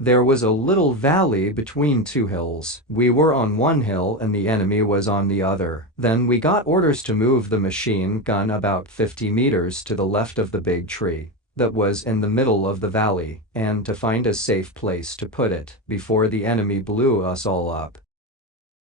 There was a little valley between two hills. We were on one hill and the enemy was on the other. Then we got orders to move the machine gun about 50 meters to the left of the big tree that was in the middle of the valley and to find a safe place to put it before the enemy blew us all up.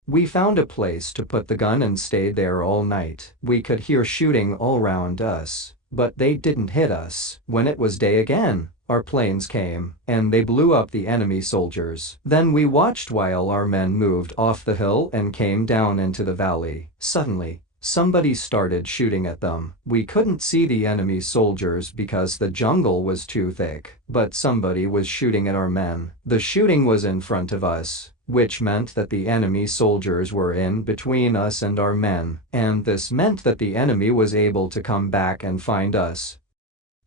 We found a place to put the gun and stayed there all night. We could hear shooting all around us, but they didn't hit us. When it was day again, our planes came, and they blew up the enemy soldiers. Then we watched while our men moved off the hill and came down into the valley. Suddenly, somebody started shooting at them. We couldn't see the enemy soldiers because the jungle was too thick, but somebody was shooting at our men. The shooting was in front of us, which meant that the enemy soldiers were in between us and our men, and this meant that the enemy was able to come back and find us.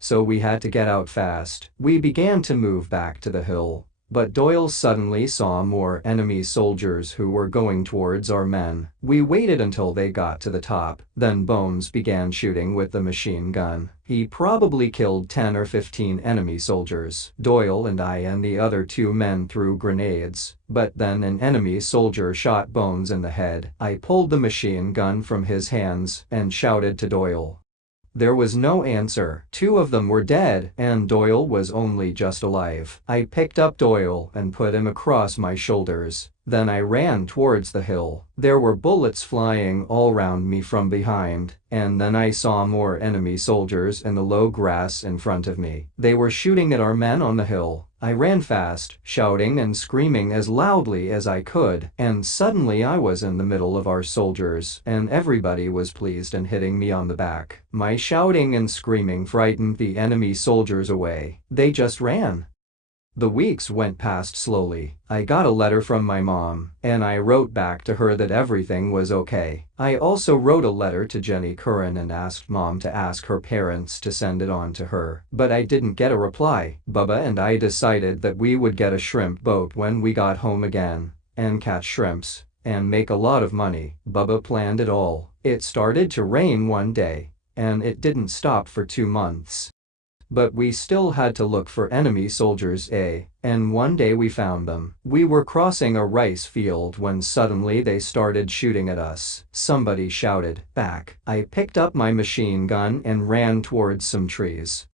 So we had to get out fast. We began to move back to the hill, but Doyle suddenly saw more enemy soldiers who were going towards our men. We waited until they got to the top, then Bones began shooting with the machine gun. He probably killed 10 or 15 enemy soldiers. Doyle and I and the other two men threw grenades, but then an enemy soldier shot Bones in the head. I pulled the machine gun from his hands and shouted to Doyle. There was no answer. 2 of them were dead, and Doyle was only just alive. I picked up Doyle and put him across my shoulders. Then I ran towards the hill. There were bullets flying all around me from behind, and then I saw more enemy soldiers in the low grass in front of me. They were shooting at our men on the hill. I ran fast, shouting and screaming as loudly as I could, and suddenly I was in the middle of our soldiers, and everybody was pleased and hitting me on the back. My shouting and screaming frightened the enemy soldiers away. They just ran. The weeks went past slowly. I got a letter from my mom, and I wrote back to her that everything was okay. I also wrote a letter to Jenny Curran and asked Mom to ask her parents to send it on to her, but I didn't get a reply. Bubba and I decided that we would get a shrimp boat when we got home again, and catch shrimps, and make a lot of money. Bubba planned it all. It started to rain one day, and it didn't stop for 2 months. But we still had to look for enemy soldiers, and one day we found them. We were crossing a rice field when suddenly they started shooting at us. Somebody shouted, "Back!" I picked up my machine gun and ran towards some trees.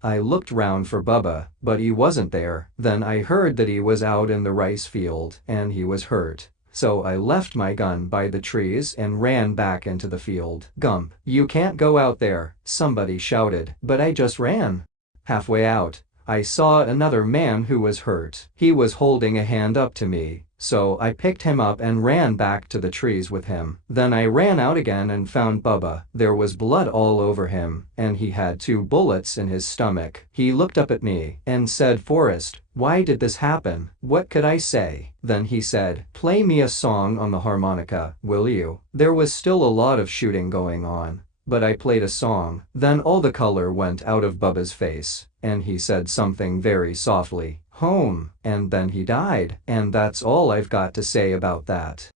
I looked round for Bubba, but he wasn't there. Then I heard that he was out in the rice field, and he was hurt. So I left my gun by the trees and ran back into the field. "Gump, you can't go out there," somebody shouted, but I just ran. Halfway out, I saw another man who was hurt. He was holding a hand up to me, so I picked him up and ran back to the trees with him. Then I ran out again and found Bubba. There was blood all over him, and he had 2 bullets in his stomach. He looked up at me and said, "Forrest, why did this happen?" What could I say? Then he said, "Play me a song on the harmonica, will you?" There was still a lot of shooting going on, but I played a song. Then all the color went out of Bubba's face, and he said something very softly, "Home," and then he died. And that's all I've got to say about that.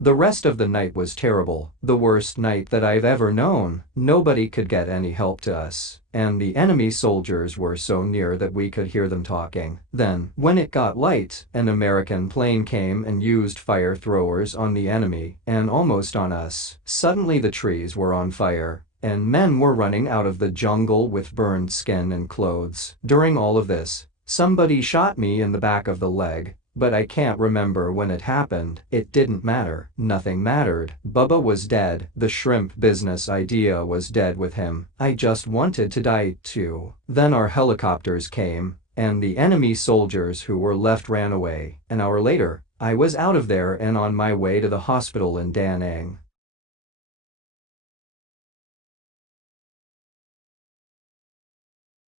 The rest of the night was terrible, the worst night that I've ever known. Nobody could get any help to us, and the enemy soldiers were so near that we could hear them talking. Then, when it got light, an American plane came and used fire throwers on the enemy and almost on us. Suddenly the trees were on fire, and men were running out of the jungle with burned skin and clothes. During all of this, somebody shot me in the back of the leg, but I can't remember when it happened. It didn't matter. Nothing mattered. Bubba was dead. The shrimp business idea was dead with him. I just wanted to die too. Then our helicopters came, and the enemy soldiers who were left ran away. An hour later, I was out of there and on my way to the hospital in Da Nang.